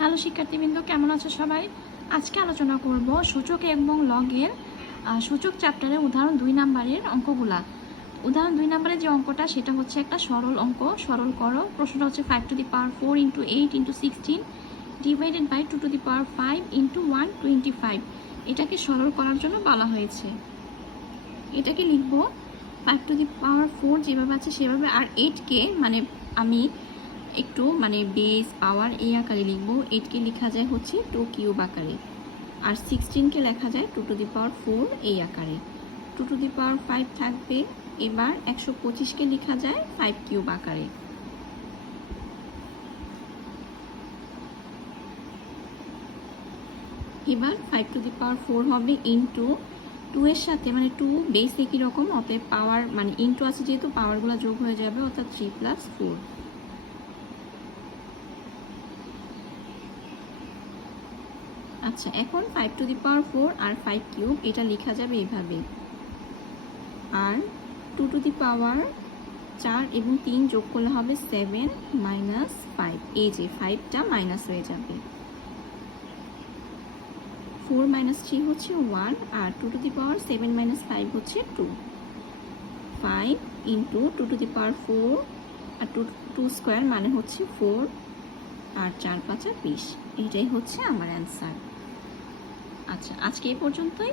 Hello শিক্ষার্থীবৃন্দ, কেমন আছো সবাই? আজকে আলোচনা করব সূচক এবং লগের সূচক চ্যাপ্টারের উদাহরণ 2 নাম্বারের অঙ্কগুলা। উদাহরণ 2 নাম্বারের যে অঙ্কটা সেটা হচ্ছে একটা সরল অঙ্ক। সরল করো। প্রশ্নটা হচ্ছে 5 to the power 4 into 8 into 16 divided by 2 to the power 5 into 125। এটাকে সরল করার জন্য বলা হয়েছে। এটাকে লিখব 5 টু দি পাওয়ার 4 যেভাবে আছে সেভাবে, আর 8কে আমি একটু বেস পাওয়ার এই আকারে লিখবো। 8কে লেখা যায় হচ্ছে 2 কিউব আকারে, আর 16কে লেখা যায় 2 টু দি পাওয়ার 4 এই আকারে। 2 টু দি পাওয়ার 5 থাকবে। এবার 125কে লেখা যায় 5 কিউব আকারে। এবার 5 টু দি পাওয়ার 4 হবে ইন্টু 2 এর সাথে 2 বেস একই রকম, অতএব পাওয়ার ইন্টু আছে যেহেতু পাওয়ারগুলো যোগ হয়ে যাবে, অর্থাৎ 3 প্লাস 4। আচ্ছা, এখন 5 to the power 4 R 5 cube এটা লেখা যাবে এভাবে, আর 2 টু দি পাওয়ার 4 এবং 3 যোগ করলে হবে 7 মাইনাস 5। এই যে 5টা মাইনাস হয়ে যাবে। 4 মাইনাস 3 হচ্ছে 1, আর 2 টু দি পাওয়ার 7 মাইনাস 5 হচ্ছে 2। 5 ইন্টু 2 টু দি পাওয়ার 4 আর 2 স্কোয়ার মানে হচ্ছে 4, আর 4 5 20। এটাই হচ্ছে আমার অ্যান্সার। আচ্ছা, আজকে এই পর্যন্তই।